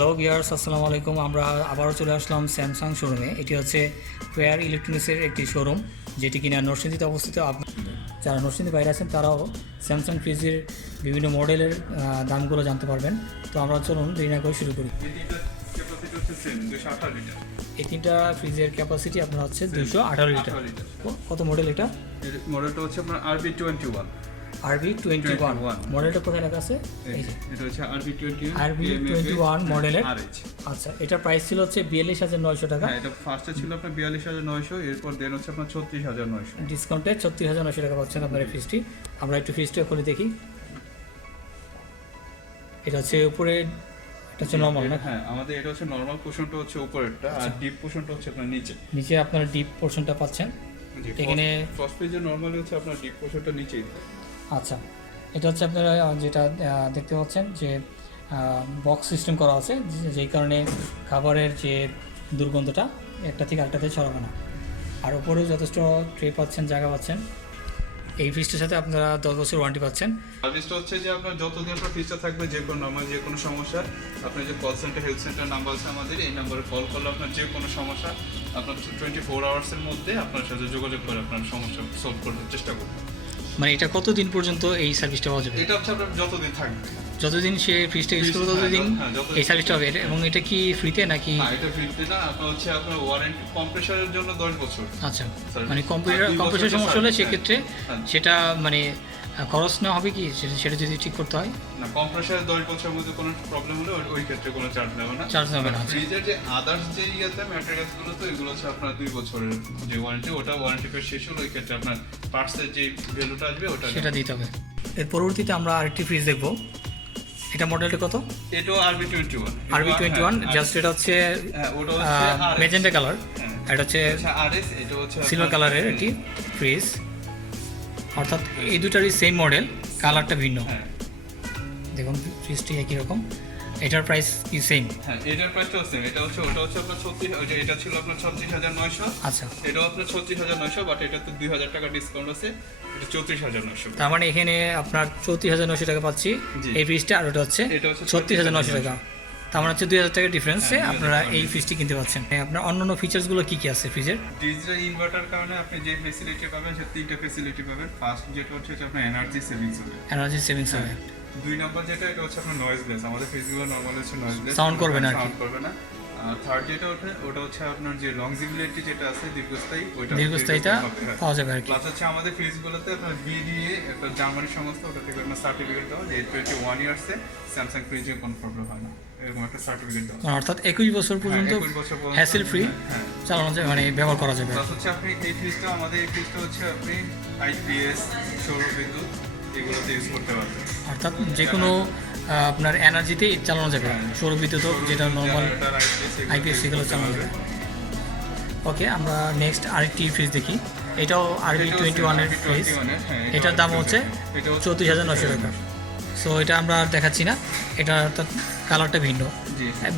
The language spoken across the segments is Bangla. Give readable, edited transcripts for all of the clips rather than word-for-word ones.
হ্যালো ভিউয়ার্স, আসসালামু আলাইকুম। আমরা আবারও চলে আসলাম স্যামসাং শোরুমে। এটি হচ্ছে পেয়ার ইলেকট্রনিক্সের একটি শোরুম, যেটি কিনা নরসিংদীতে অবস্থিত। যারা নরসিংদী বাইরে আছেন তারাও স্যামসাং ফ্রিজের বিভিন্ন মডেলের দামগুলো জানতে পারবেন। তো আমরা চলুন দেরি না করে শুরু করি। এই তিনটা ফ্রিজের ক্যাপাসিটি আপনার হচ্ছে 218 লিটার। কত মডেল এটা? মডেলটা হচ্ছে আপনার RB21 মডেলটা কোথায় লেখা আছে? এই যে এটা হচ্ছে RB21 মডেলের। আচ্ছা, এটার প্রাইস ছিল হচ্ছে 42,900 টাকা। হ্যাঁ, এটা ফার্স্টে ছিল আপনার 42,900, এরপর দেন হচ্ছে আপনার 36,900 ডিসকাউন্টে 36,900 টাকা পাচ্ছেন আপনার এই ফ্রিজটি। আমরা একটু ফ্রিজটা খুলে দেখি। এটা হচ্ছে উপরে, এটা হচ্ছে নরমাল না? হ্যাঁ, আমাদের এটা হচ্ছে নরমাল পোর্শনটা হচ্ছে উপরেরটা, আর ডিপ পোর্শনটা হচ্ছে আপনার নিচে আপনারা ডিপ পোর্শনটা পাচ্ছেন এখানে। ফার্স্ট পেজে নরমালি হচ্ছে আপনার ডিপ পোর্শনটা নিচেই। আচ্ছা, এটা হচ্ছে আপনারা যেটা দেখতে পাচ্ছেন যে বক্স সিস্টেম করা আছে, যেই কারণে খাবারের যে দুর্গন্ধটা একটা থেকে আরেকটাতে ছড়াবে না। আর উপরেও যথেষ্ট ট্রে পাচ্ছেন, জায়গা পাচ্ছেন। এই ফ্রিজটার সাথে আপনারা 10 বছর ওয়ারেন্টি পাচ্ছেন। সার্ভিসটা হচ্ছে যে আপনার যতদিন পর ফ্রিজটা থাকবে, যে কোনো নর্মাল যে কোনো সমস্যা, আপনার যে call centre help centre number আছে আমাদের, এই নাম্বারে কল করলে আপনার যে কোনো সমস্যা আপনার 24 আওয়ার্সের মধ্যে আপনার সাথে যোগাযোগ করে আপনার সমস্যা সলভ করার চেষ্টা করবে। মানে এটা কতদিন পর্যন্ত এই সার্ভিসটা পাওয়া যাবে? এটা হচ্ছে আপনার যতদিন থাকবে, যতদিন সে ফ্রিজটা ইউজ করবে ততদিন এই সার্ভিসটা হবে। এবং এটা কি ফ্রিতে নাকি? না, এটা ফ্রিতে না, আপনার হচ্ছে আপনার ওয়ারেন্টি কম্প্রেসারের জন্য 10 বছর। আচ্ছা, মানে কম্প্রেসার সমস্যা হলে সেক্ষেত্রে সেটা মানে খরচ নেওয়া হবে কি সেটা যদি ঠিক করতে হয়? না, কম্প্রেসারের 10 বছরের মধ্যে কোনো প্রবলেম হলে ওই ক্ষেত্রে কোনো চার্জ নেবে না। চার্জ নেবে না। ফ্রিজের যে আদার্স যে ইয়েতে ম্যাটেরিয়ালসগুলো, তো এগুলো হচ্ছে আপনার 2 বছরের যে ওয়ারেন্টি, ওটা ওয়ারেন্টি পেয়ে শেষ হলো, ওই ক্ষেত্রে আপনার পার্টসের যে ভ্যালুটা আসবে ওটা সেটা দিতে হবে। এর পরবর্তীতে আমরা আরেকটি ফ্রিজ দেখব। এটা মডেলটা কত? এটাও RB21 জাস্ট এটা হচ্ছে ওটা হচ্ছে ম্যাজেন্টা কালার। এটা হচ্ছে RS, এটা হচ্ছে সিলভার কালারের একটি ফ্রিজ, অর্থাৎ এই দুটারই সেম মডেল, কালারটা ভিন্ন। দেখুন ফ্রিজটি একই রকম। এটার প্রাইস কি সেম? হ্যাঁ, এটার প্রাইসটাও সেম। এটা হচ্ছে ওটা হচ্ছে আপনার 36, ওই যে এটা ছিল আপনার 36,900। আচ্ছা, এটাও আপনার 36,900, বাট এটা তো 2,000 টাকা ডিসকাউন্ট আছে, এটা 34,900। তার মানে এখানে আপনার 34,900 টাকা পাচ্ছি এই ফ্রিজটা, আর ওটা হচ্ছে 36,900 টাকা। তার মানে হচ্ছে 2,000 টাকার ডিফারেন্সে আপনারা এই ফ্রিজটি কিনতে পাচ্ছেন। আপনার অন্যান্য ফিচার্সগুলো কি কি আছে ফ্রিজের? ডিজিটাল ইনভার্টার কারণে আপনি যে ফ্যাসিলিটি পাবেন সে 3টা ফ্যাসিলিটি পাবেন। ফার্স্ট যেটা হচ্ছে আপনার এনার্জি সেভিংস হবে। এনার্জি সেভিংস হবে। 2 নাম্বার যেটা, এটা হচ্ছে আপনার নয়েজলেস। আমাদের ফ্রিজগুলো নরমালি হচ্ছে নয়েজলেস, সাউন্ড করবে না, সাউন্ড করবে না। আর থার্ড যেটা ওটা হচ্ছে আপনার যে লংজিবিলিটি যেটা আছে, দীর্ঘস্থায়ী, ওইটা দীর্ঘস্থায়ীটা পাওয়া যাবে আর কি। প্লাস হচ্ছে আমাদের ফ্রিজগুলোতে আপনার বিডিএ, একটা জার্মানির সংস্থা, ওটা থেকে আপনার সার্টিফিকেট দেওয়া যে 21 ইয়ার্সে স্যামসাং ফ্রিজে কোনো প্রবলেম হয় না, এরকম একটা সার্টিফিকেট দেওয়া। অর্থাৎ 21 বছর পর্যন্ত হ্যাসেল ফ্রি চালানো যায়, মানে ব্যবহার করা যাবে। প্লাস হচ্ছে আপনি এই ফ্রিজটা, আমাদের এই ফ্রিজটা হচ্ছে আপনি IPS, সৌর বিদ্যুৎ, এগুলোতে ইউজ করতে পারবেন। অর্থাৎ যে কোনো আপনার এনার্জিতেই চালানো যাবে, সৌর বিদ্যুৎ যেটা নর্মাল IPS সেগুলো চালানো যাবে। ওকে, আমরা নেক্সট আরেকটি ফ্রিজ দেখি। এটাও RB21 এর ফ্রিজ। এটার দাম হচ্ছে 34,900 টাকা। সো এটা আমরা আর দেখাচ্ছি না, এটা অর্থাৎ কালারটা ভিন্ন,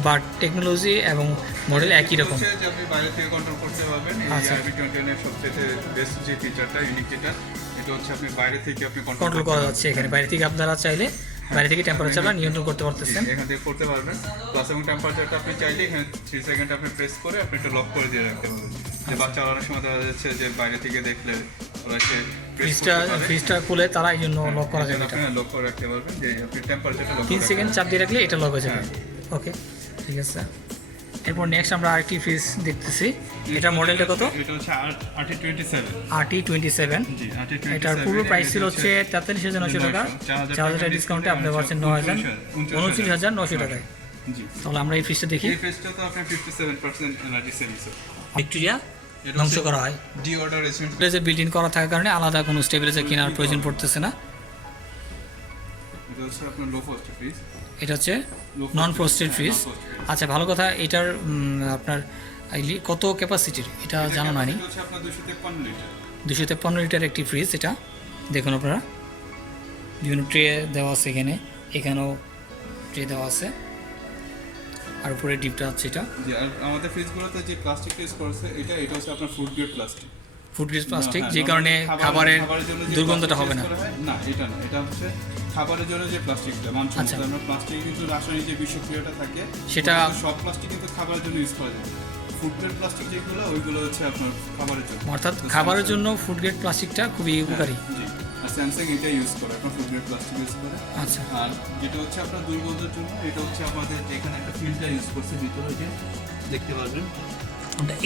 বাট টেকনোলজি এবং মডেল একই রকম। আপনি বাইরে থেকে কন্ট্রোল করতে পারবেন। এই RB21 এর সবচেয়ে বেস্ট যে ফিচারটা, ইউনিক যেটা, এটা হচ্ছে আপনি বাইরে থেকে আপনি কন্ট্রোল করা যাচ্ছে। এখানে বাইরে থেকে আপনারা চাইলে বাইরে থেকে টেম্পারেচারটা নিয়ন্ত্রণ করতে পারতেছেন, এখান থেকে করতে পারবেন। প্লাস এবং টেম্পারেচারটা আপনি চাইলে এখানে 3 সেকেন্ড আপনি প্রেস করে আপনি এটা লক করে দিয়ে রাখতে পারবেন। যে বাচ্চা অনেক সময় দেখা যাচ্ছে যে বাইরে থেকে দেখলে ওরা এসে ফ্রিজটা খুলে তারা এই জন্য লক করা যাবে। আপনি লক করে রাখতে পারবেন, যে আপনি টেম্পারেচারটা লক 3 সেকেন্ড চাপ দিয়ে রাখলে এটা লক হয়ে যাবে। ওকে, ঠিক আছে। এরপর নেক্সট আমরা আরেকটি ফ্রিজ দেখতেছি। এটার মডেলটা কত? এটা হচ্ছে RT27। এটার পুরো প্রাইস ছিল হচ্ছে 43,900 টাকা। 4,000 টাকা ডিসকাউন্টে আপনি পাচ্ছেন 29,900 টাকায়। তাহলে আমরা এই ফ্রিজটা দেখি। এই ফ্রিজটা তো আপনার 57% এনার্জি সেভিংস। ভিক্টোরিয়া ধ্বংস করা হয়, D order stabiliser built in করা থাকার কারণে আলাদা কোনো স্টেবিলাইজার কেনার প্রয়োজন পড়তেছে না। এটা হচ্ছে আপনার লো ফ্রস্ট ফ্রিজ। এটা হচ্ছে নন ফ্রস্টেড ফ্রিজ। আচ্ছা, ভালো কথা। এটার আপনার কত ক্যাপাসিটির এটা জানা হয়নি। 253 লিটার একটি ফ্রিজ। এটা দেখুন আপনারা, বিভিন্ন ট্রে দেওয়া আছে, এখানেও ট্রে দেওয়া আছে, আর উপরে ডিপটা হচ্ছে এটা। আমাদের ফ্রিজগুলোতে যে প্লাস্টিক ইউজ করেছে, এটা হচ্ছে আপনার ফুড গ্রেড প্লাস্টিক, যে কারণে খাবারের দুর্গন্ধটা হবে না। না, এটা না, এটা হচ্ছে খাবারের জন্য যে প্লাস্টিকটা আচ্ছা। মানসম্মত আমরা প্লাস্টিকে কিন্তু রাসায়নিক যে বিষক্রিয়াটা থাকে সেটা- ওটা কিন্তু সব প্লাস্টিক কিন্তু খাবারের জন্য ইউজ করা যায় ফুড গ্রেড প্লাস্টিক যেগুলো ওইগুলো হচ্ছে আপনার খাবারের জন্য অর্থাৎ তো খাবারের Samsung- জন্য ফুড গ্রেড প্লাস্টিকটা খুবই উপকারী। জি আর স্যামসাং এটা ইউজ করে আপনার ফুড গ্রেড প্লাস্টিক ইউজ করে আচ্ছা, আর যেটা হচ্ছে আপনার দুর্গন্ধের জন্য এটা হচ্ছে আমাদের যেখানে একটা ফিল্টার ইউজ করছে ভিতরে যে দেখতে পারবেন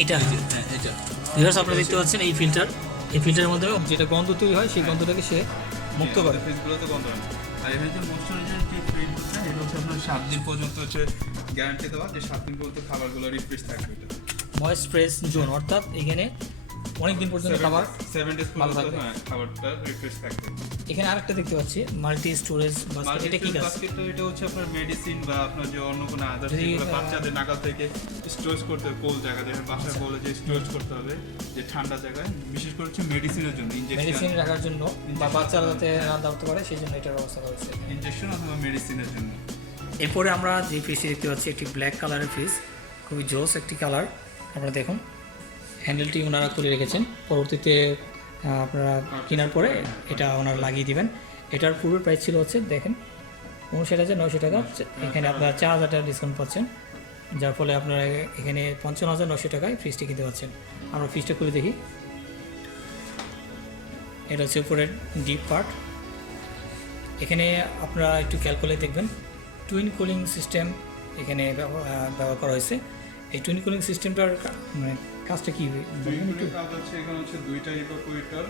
এটা হ্যাঁ এটা ভিউয়ার্স আপনারা দেখতে পাচ্ছেন এই ফিল্টার, এই ফিল্টারের মধ্যে যেটা গন্ধ তৈরি হয় সেই গন্ধটাকে সে মুক্ত করে। ফ্রিজগুলোতে গন্ধ হয় না। আর এখানে যে ময়শ্চারাইজার যে ফ্রিজটা এটা হচ্ছে আপনার 7 দিন পর্যন্ত হচ্ছে গ্যারান্টি দেওয়া যে 7 দিন পর্যন্ত খাবারগুলো রিফ্রেশ থাকবে এটা ময়েস্ট ফ্রেশ জোন, অর্থাৎ এখানে অনেক দিন পর্যন্ত খাবার 7 ডেজ ভালো পর্যন্ত থাকবে। হ্যাঁ খাবারটা রিফ্রেশ থাকবে। এখানে আরেকটা দেখতে পাচ্ছি মাল্টি স্টোরেজ বাস্কেট, এটা কি কাজ? বাস্কেটটা এটা হচ্ছে আপনার মেডিসিন বা আপনার যে অন্য কোনো আদার যদি, যেগুলো বাচ্চাদের নাগাল থেকে স্টোরেজ করতে হবে কোল্ড জায়গা দেখেন বাসায় আচ্ছা। বলে যে স্টোরেজ করতে হবে যে ঠান্ডা জায়গায় বিশেষ করে হচ্ছে মেডিসিনের জন্য মেডিসিন ইনজেকশন রাখার জন্য বা বাচ্চারা যাতে রান্না করতে পারে সেই জন্য এটার ব্যবস্থা করা হয়েছে। ইনজেকশন অথবা মেডিসিনের জন্য। এরপরে আমরা যে ফ্রিজটি দেখতে পাচ্ছি একটি ব্ল্যাক কালারের ফ্রিজ, খুবই জোস একটি কালার। আপনারা দেখুন হ্যান্ডেলটি ওনারা খুলে রেখেছেন, পরবর্তীতে আপনারা কেনার পরে এটা ওনারা লাগিয়ে দিবেন। এটার পূর্বের প্রাইস ছিল হচ্ছে দেখেন 59,900 টাকা, এখানে আপনারা 4,000 টাকা ডিসকাউন্ট পাচ্ছেন, যার ফলে আপনারা এখানে 55,900 টাকায় ফ্রিজটি কিনতে পাচ্ছেন। আমরা ফ্রিজটা খুলে দেখি, এটা হচ্ছে উপরের ডিপ পার্ট। এখানে আপনারা একটু খেয়াল করলে দেখবেন টুইন কুলিং সিস্টেম এখানে ব্যবহার করা হয়েছে। এই টুইন কুলিং সিস্টেমটার মানে কাজটা কি বলবেন একটু? কাজ হচ্ছে এখানে হচ্ছে দুইটা ইভাপোরেটর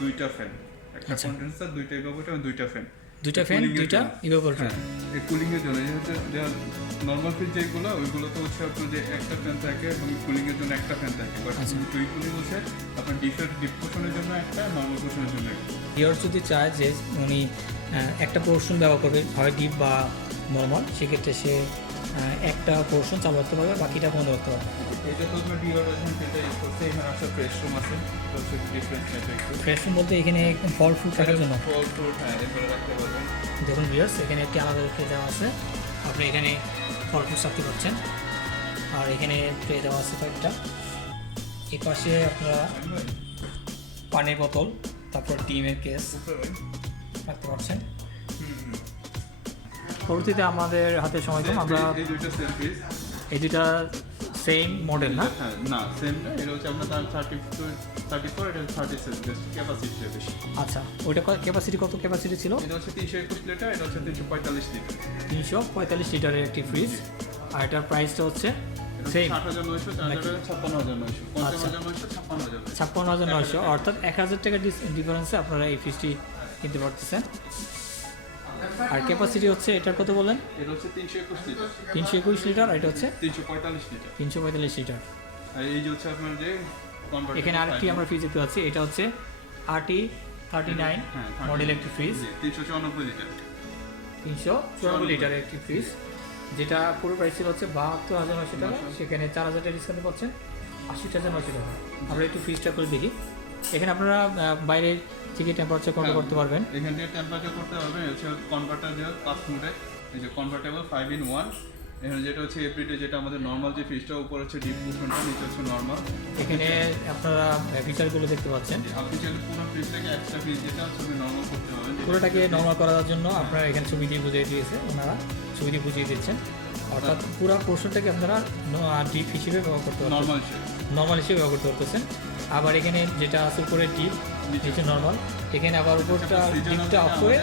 দুইটা ফ্যান একটা আচ্ছা। কন্ডেন্সার দুইটা ইভাপোরেটর এবং দুইটা ফ্যান দুইটা ফ্যান, Cooling এর দুইটা জন্য। ইভাপোরেটর। হ্যাঁ এই কুলিং এর জন্য যেহেতু নর্মাল ফ্রিজ যেগুলো ওইগুলো তো হচ্ছে আপনার যে একটা ফ্যান থাকে এবং কুলিং এর জন্য একটা ফ্যান থাকে বাট আচ্ছা। টুই কুলিং হচ্ছে আপনার ডিপ পোর্শনের জন্য একটা নর্মাল পোর্শনের জন্য একটা। ইয়ার যদি চায় যে উনি একটা পোর্শন ব্যবহার করবে হয় ডিপ বা নর্মাল, সেক্ষেত্রে সে একটা পোর্শন চালু রাখতে পারবে, বাকিটা বন্ধ রাখতে পারবে। এটা তো আপনার ডিওডোরেন্ট ফিল্টার ইউজ করতে এখানে একটা ফ্রেশ রুম আছে এটা হচ্ছে ডিফারেন্ট টাইপের একটু ফ্রেশ রুম বলতে এখানে ফল ফ্রুট রাখার জন্য। ফল ফ্রুট হ্যাঁ এগুলো রাখতে পারবেন। দেখুন ভিউয়ার্স এখানে একটি আলাদা ট্রে দেওয়া আছে, আপনি এখানে ফল ফ্রুট রাখতে পারছেন। আর এখানে ট্রে দেওয়া আছে কয়েকটা। এই পাশে আপনারা পানির বোতল, তারপর ডিমের কেস রাখতে পারছেন। পরবর্তীতে আমাদের হাতে সময় কম, আমরা এই দুইটা সেম পিস এই দুটা সেম মডেল না? হ্যাঁ না সেমটা এটা হচ্ছে আপনার 34 এটা 36 জাস্ট ক্যাপাসিটি বেশি। আচ্ছা, ওইটা ক্যাপাসিটি কত ক্যাপাসিটি ছিল? এটা হচ্ছে 321 লিটার এটা হচ্ছে 345 লিটার 345 লিটারের একটি ফ্রিজ। আর এটার প্রাইসটা হচ্ছে সেম 60,900 56,900 55,900 56,900 56,900, অর্থাৎ 1,000 টাকা ডিফারেন্সে আপনারা এই ফ্রিজটি কিনতে পারতেছেন। আর ক্যাপাসিটি হচ্ছে এটার কত বলেন? এটা হচ্ছে 321 লিটার 321 লিটার, আর এটা হচ্ছে 345 লিটার 345 লিটার। আর এই যে হচ্ছে আপনার যে convertible এখানে আরেকটি আমরা ফ্রিজ দেখতে পাচ্ছি, এটা হচ্ছে RT39 হ্যাঁ, মডেল একটি ফ্রিজ, 394 লিটার 394 লিটারের একটি ফ্রিজ, যেটা পুরো প্রাইস ছিল হচ্ছে 72,900 টাকা, সেখানে 4,000 টাকা ডিসকাউন্ট পাচ্ছেন 80,900 টাকা। আমরা একটু ফ্রিজটা করে দেখি। এখানে আপনারা বাইরে থেকে টেম্পারেচার কন্ট্রোল করতে পারবেন। এখান থেকে টেম্পারেচার করতে পারবেন হচ্ছে কনভার্টার দেওয়া 5 মোডে এই যে কনভার্টেবল 5-in-1 এখানে যেটা হচ্ছে এভরিডে যেটা আমাদের নর্মাল যে ফ্রিজটা উপর হচ্ছে ডিপ পোর্শনটা নিচে হচ্ছে নর্মাল। এখানে আপনারা ফিচারগুলো দেখতে পাচ্ছেন। আপনি চাইলে পুরো ফ্রিজটাকে এক্সট্রা ফ্রিজ যেটা হচ্ছে নর্মাল করতে পারবেন। পুরোটাকে নর্মাল করার জন্য আপনারা এখানে ছবি দিয়ে বুঝিয়ে দিয়েছে, ওনারা ছবি দিয়ে বুঝিয়ে দিচ্ছেন, অর্থাৎ পুরো পোর্শনটাকে আপনারা ডিপ হিসেবে ব্যবহার করতে পারবেন, নর্মাল নর্মাল হিসেবে ব্যবহার করতে পারতেছেন। আবার এখানে যেটা আছে উপরে ডিপ, নিচে নর্মাল, এখানে আবার উপরটা ডিপটা অফ করে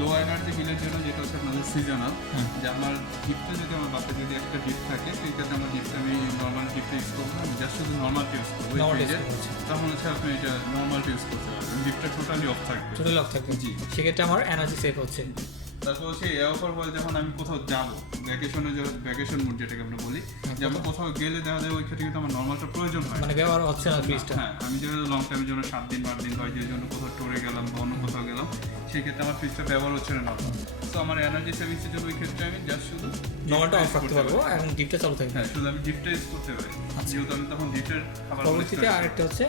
লো এনার্জি বিলের জন্য যেটা হচ্ছে আপনাদের সিজনাল হুম। যে আমার ডিপটা যদি আমার বাসায় যদি একটা ডিপ থাকে সেই ক্ষেত্রে আমার ডিপটা আমি নর্মাল ডিপটা ইউজ করবো না, আমি জাস্ট শুধু নর্মাল ইউজ করবো ওই নর্মাল ফ্রিজে তখন হচ্ছে আপনি এটা নর্মাল ইউজ করতে পারবেন ডিপটা টোটালি অফ থাকবে। টোটাল অফ থাকবে, জি। সেক্ষেত্রে আমার এনার্জি সেভ হচ্ছে। তারপর হচ্ছে এ অফার বলে যখন আমি কোথাও যাবো ভ্যাকেশনে ভ্যাকেশন মুড যেটাকে আমরা বলি যে আমি কোথাও গেলে দেখা যায় ওই ক্ষেত্রে কিন্তু আমার নর্মালটা প্রয়োজন হয় মানে ব্যবহার হচ্ছে না ফ্রিজটা। হ্যাঁ আমি যেহেতু লং টাইমের জন্য 7 দিন 8 দিন হয় যে জন্য কোথাও ট্যুরে গেলাম বা অন্য কোথাও গেলাম সেই ক্ষেত্রে আমার ফ্রিজটা ব্যবহার হচ্ছে না নর্মাল। তো আমার এনার্জি সেভিংসের জন্য ওই ক্ষেত্রে আমি জাস্ট শুধু নর্মালটা অফ use রাখতে করতে পারবো পারি। এবং ডিপটা চালু থাকবে। হ্যাঁ শুধু আমি ডিপটা ইউজ করতে পারি যেহেতু আমি তখন ডিপের খাবার পরবর্তীতে আরেকটা হচ্ছে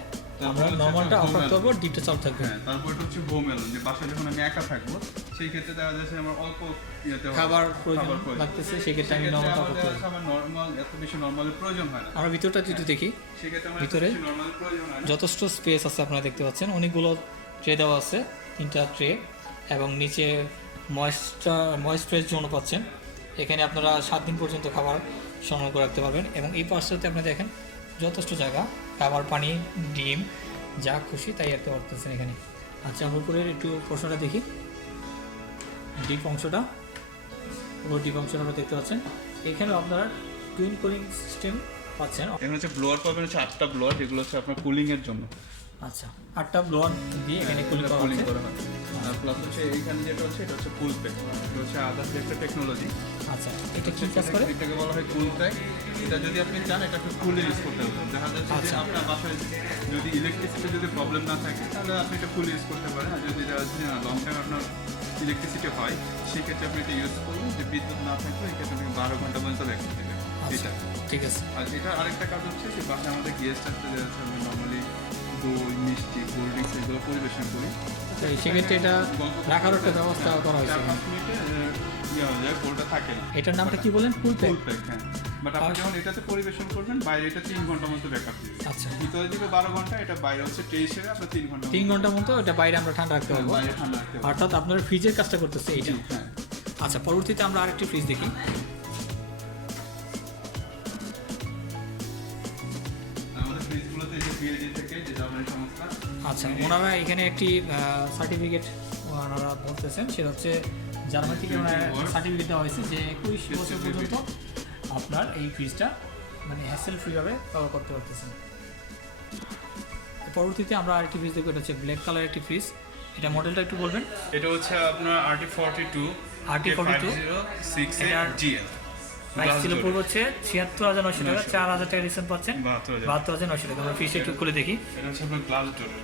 আমরা হচ্ছে নর্মালটা অফ normal। রাখতে পারবো, ডিপটা চালু থাকবে। হ্যাঁ তারপর এটা হচ্ছে হোমেলন যে বাসায় যখন আমি একা থাকবো সেই ক্ষেত্রে দেখা যাচ্ছে আমার অল্প ইয়েতে হবে, খাবার প্রয়োজন খাবার প্রয়োজন। লাগতেছে, সেক্ষেত্রে আমি সেক্ষেত্রে নর্মালটা আমার করতে দেখা পারবো। যাচ্ছে আমার নর্মাল এত বেশি নর্মালের প্রয়োজন হয় না। আমরা ভিতরটা যদি দেখি, সেক্ষেত্রে আমার এত ভিতরে বেশি নর্মালের প্রয়োজন হয় না। যথেষ্ট স্পেস আছে, আপনারা দেখতে পাচ্ছেন অনেকগুলো ট্রে দেওয়া আছে, 3টা ট্রে। এবং নিচে ময়েশ্চারাইজ জোনও পাচ্ছেন। এখানে আপনারা 7 দিন পর্যন্ত খাবার সংগ্রহ করে রাখতে পারবেন। এবং এই পাশটাতে আপনি দেখেন যথেষ্ট জায়গা, খাবার, পানি, ডিম যা খুশি তাই রাখতে পারতেছেন এখানে। আচ্ছা, আমরা উপরে একটু প্রশ্নটা দেখি। ডিপ অংশটা, পুরো ডিপ অংশটা আমরা দেখতে পাচ্ছেন। এখানেও আপনারা টুইন কুলিং সিস্টেম পাচ্ছেন। এখানে হচ্ছে ব্লোয়ার পাবেন হচ্ছে 8টা ব্লোয়ার, যেগুলো হচ্ছে আপনার কুলিং এর জন্য। আচ্ছা, 8টা ব্লোয়ার দিয়ে এখানে কুলিং করা হয়। আর প্লাস হচ্ছে এইখানে যেটা হচ্ছে এটা হচ্ছে কুল প্যাক, এটা হচ্ছে আদার্স একটা টেকনোলজি। আচ্ছা, এটা কি কাজ করে? এটাকে বলা হয় কুল প্যাক। এটা যদি আপনি চান এটা একটু কুলে ইউজ করতে পারবেন। দেখা যাচ্ছে যে আপনার বাসায় যদি ইলেকট্রিসিটি যদি প্রবলেম না থাকে তাহলে আপনি এটা কুলে ইউজ করতে পারেন। আর যদি লং টাইম আপনার ইলেকট্রিসিটি হয় সেক্ষেত্রে আপনি এটা ইউজ করবেন। যে বিদ্যুৎ না থাকলে এক্ষেত্রে আপনি 12 ঘন্টা পর্যন্ত ব্যাকআপ দেবে এটা। ঠিক আছে। আর এটা আরেকটা কাজ হচ্ছে যে বাসায় আমাদের গেস্ট আসতে যাচ্ছে, আমরা নর্মালি দই, মিষ্টি, কোল্ড ড্রিঙ্কস এগুলো পরিবেশন করি। সেক্ষেত্রে এটা রাখার একটা ব্যবস্থা করা হয়েছে। 4-5 মিনিটে ইয়ে হয়ে যায়, কোলটা থাকে না। এটার নামটা কি বলেন? কুল প্যাক। ফুল প্যাক, হ্যাঁ। বাট আপনি যখন এটাতে পরিবেশন করবেন বাইরে এটা 3 ঘন্টার মতো ব্যাকআপ দিবে। আচ্ছা, ভিতরে দিবে 12 ঘন্টা, এটা বাইরে হচ্ছে 23 এর আপনার 3 ঘন্টা 3 ঘন্টার মতো এটা বাইরে আমরা ঠান্ডা রাখতে পারবো। বাইরে ঠান্ডা রাখতে হবে। অর্থাৎ আপনার ফ্রিজের কাজটা করতেছে এইটা। হ্যাঁ, আচ্ছা, পরবর্তীতে আমরা আরেকটি ফ্রিজ দেখি। আমাদের ফ্রিজগুলোতে এই যে বিএলডি থেকে যে জার্মানি সংস্থা। আচ্ছা, ওনারা এখানে একটি সার্টিফিকেট ওনারা বলতেছেন, সেটা হচ্ছে জার্মানি থেকে সার্টিফিকেট দেওয়া হয়েছে যে 21 বছর পর্যন্ত আপনার এই ফ্রিজটা মানে হ্যাসেল ফ্রিভাবে ব্যবহার করতে পারতেছেন। পরবর্তীতে আমরা আরেকটি ফ্রিজ দেখবো, এটা হচ্ছে ব্ল্যাক কালার একটি ফ্রিজ। এটা মডেলটা একটু বলবেন? এটা হচ্ছে আপনার RT42 এটার GL। প্রাইস ছিল পূর্ব হচ্ছে 76,900 টাকা, 4,000 টাকা ডিসকাউন্ট পাচ্ছেন 72,000। 72,900 টাকা। আমরা ফ্রিজটা একটু খুলে দেখি। এটা হচ্ছে আপনার গ্লাস ডোরের।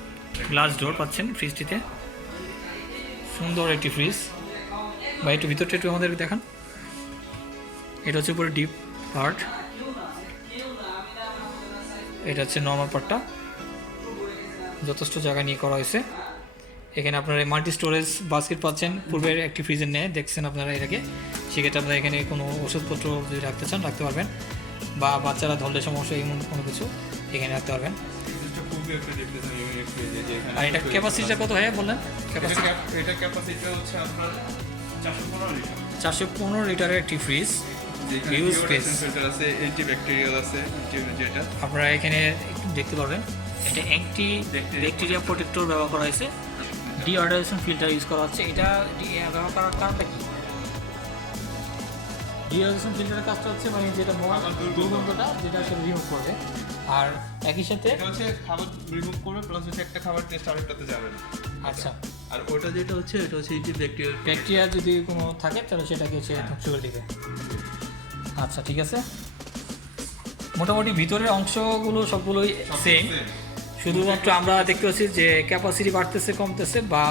গ্লাস ডোর পাচ্ছেন ফ্রিজটিতে। সুন্দর একটি ফ্রিজ। বা একটু ভিতরটা একটু আমাদের দেখান। এটা হচ্ছে উপরে ডিপ পার্ট, এটা হচ্ছে নর্মাল পার্টটা। যথেষ্ট জায়গা নিয়ে করা হয়েছে। এখানে আপনারা মাল্টি স্টোরেজ বাস্কেট পাচ্ছেন, পূর্বের একটি ফ্রিজের নেয় দেখছেন আপনারা এটাকে। সেক্ষেত্রে আপনারা এখানে কোনো ওষুধপত্র যদি রাখতে চান রাখতে পারবেন, বা বাচ্চারা ধরলে সমস্যা এমন কোনো কিছু এখানে রাখতে পারবেন। আর এটা ক্যাপাসিটিটা কত হয় বললেন? এটা ক্যাপাসিটি হচ্ছে আপনার 415 লিটার। 415 লিটারের একটি ফ্রিজ। Huge space. ফিল্টার আছে, অ্যান্টিব্যাকটেরিয়াল আছে, যেটা আপনারা এখানে একটু দেখতে পারবেন। এটা অ্যান্টি ব্যাকটেরিয়া প্রোটেক্টর ব্যবহার করা হয়েছে। ডিঅর্ডারেশন ফিল্টার ইউজ করা হচ্ছে। এটা ব্যবহার করার কারণটা কি? ডিঅর্ডারেশন ফিল্টারের কাজটা হচ্ছে মানে যেটা দুর্গন্ধটা যেটা সেটা রিমুভ করবে, আর একই সাথে এটা হচ্ছে খাবার রিমুভ করবে, প্লাস হচ্ছে একটা খাবার টেস্ট আরেকটাতে যাবে না। আচ্ছা, আর ওটা যেটা হচ্ছে এটা হচ্ছে অ্যান্টিব্যাকটেরিয়াল। ব্যাকটেরিয়া যদি কোনো থাকে তাহলে সেটাকে সে ধ্বংস করে দিবে। আচ্ছা, ঠিক আছে। মোটামুটি ভিতরের অংশগুলো সবগুলোই সেম, শুধুমাত্র আমরা দেখতে পাচ্ছি যে ক্যাপাসিটি বাড়তেছে কমতেছে বা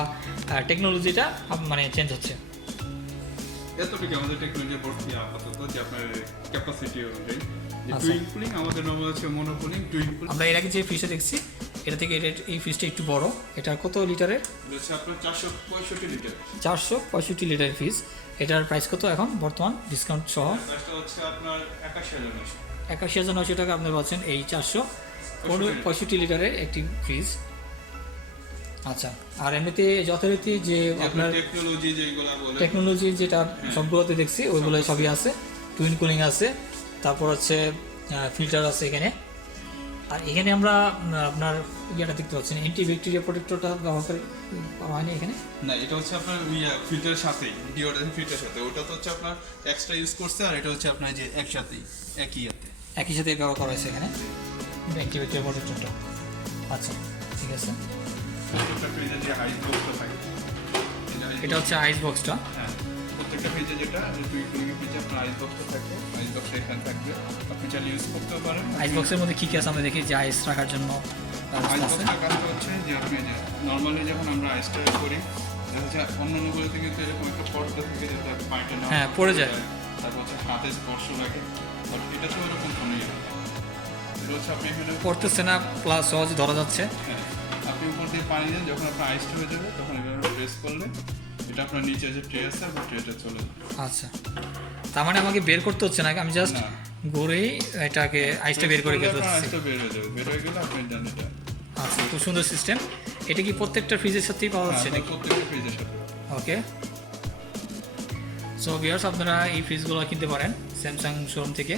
টেকনোলজিটা মানে চেঞ্জ হচ্ছে। এতটুকু আমাদের টেকনোলজি ভর্তি আপাতত, যে আপনার ক্যাপাসিটি অনুযায়ী। আচ্ছা। টুইন কুলিং আমাদের নর্মাল হচ্ছে মনো কুলিং, টুইন কুলিং। আমরা এর আগে যে ফ্রিজটা দেখছি এটা থেকে এই ফ্রিজটা একটু বড়। এটা কত লিটারের? হচ্ছে আপনার 465 লিটার। 465 লিটারের ফ্রিজ। এটার প্রাইস কত এখন বর্তমান ডিসকাউন্ট সহ? প্রাইসটা হচ্ছে আপনার 81,900। 81,900 টাকা আপনি পাচ্ছেন এই 465 লিটারের একটি ফ্রিজ। আচ্ছা, আর এমনিতে যথারীতি যে আপনার টেকনোলজি যেগুলো বলে, টেকনোলজি যেটা সবগুলোতে দেখছি ওইগুলো সবই আছে। টুইন কুলিং আছে, তারপর হচ্ছে ফিল্টার আছে এখানে। আর এখানে আমরা আপনার ইয়েটা দেখতে পাচ্ছেন, অ্যান্টি ব্যাকটেরিয়া প্রোটেক্টরটা ব্যবহার করে পাওয়া হয়নি এখানে। না, এটা হচ্ছে আপনার ফিল্টারের সাথেই, ডিওডোরেন্ট ফিল্টারের সাথে। ওটা তো হচ্ছে আপনার এক্সট্রা ইউজ করছে, আর এটা হচ্ছে আপনার যে একসাথেই একই সাথে ব্যবহার করা হয়েছে এখানে অ্যান্টি ব্যাকটেরিয়া প্রোটেক্টরটা। আচ্ছা, ঠিক আছে। প্রত্যেকটা ফ্রিজে যে আইস বক্সটা থাকে, এটা হচ্ছে আইস বক্সটা। হ্যাঁ, প্রত্যেকটা ফ্রিজে যেটা টুইন কুলিং ফ্রিজে আপনার আইস বক্সটা থাকবে, আইস বক্সটা এখানে থাকবে, আপনি চাইলে ইউজ করতে পারেন। আইস বক্সের মধ্যে কী কী আছে আমরা দেখি, যে আইস রাখার জন্য আইস ব্যবস্থা আছে। বক্সটার কাজটা হচ্ছে যে আপনি যে নর্মালি যখন আমরা আইসটা করি, দেখা যাচ্ছে অন্যান্যগুলোতে কিন্তু এরকম একটা পর্দা থেকে যেটা পানিটা না হ্যাঁ, পড়ে যায়। তারপর হচ্ছে হাতে স্পর্শ লাগে, আর এটা তো এরকম কোনো ইয়ে না। এটা হচ্ছে আপনি এখানে পড়তেছে না, প্লাস সহজে ধরা যাচ্ছে। হ্যাঁ, আপনি উপর দিয়ে পানি দেন, যখন আপনার আইসটা হয়ে যাবে তখন এভাবে প্রেস করলে এটা আপনার নিচে যে ট্রে আছে আপনার ট্রেটা চলে যাবে। আচ্ছা, তার মানে আমাকে বের করতে হচ্ছে না, আমি জাস্ট না। ঘুরেই এটাকে আইসটা বের করে ফেলতে হচ্ছে। আইসটা বের হয়ে যাবে, বের হয়ে গেলে আপনি জানেন এটা। আচ্ছা, খুব সুন্দর সিস্টেম। এটা কি প্রত্যেকটা ফ্রিজের সাথেই পাওয়া যাচ্ছে হ্যাঁ, নাকি? প্রত্যেকটা ফ্রিজের সাথে। ওকে, সো ভিউয়ার্স আপনারা এই ফ্রিজগুলো কিনতে পারেন স্যামসাং শোরুম থেকে।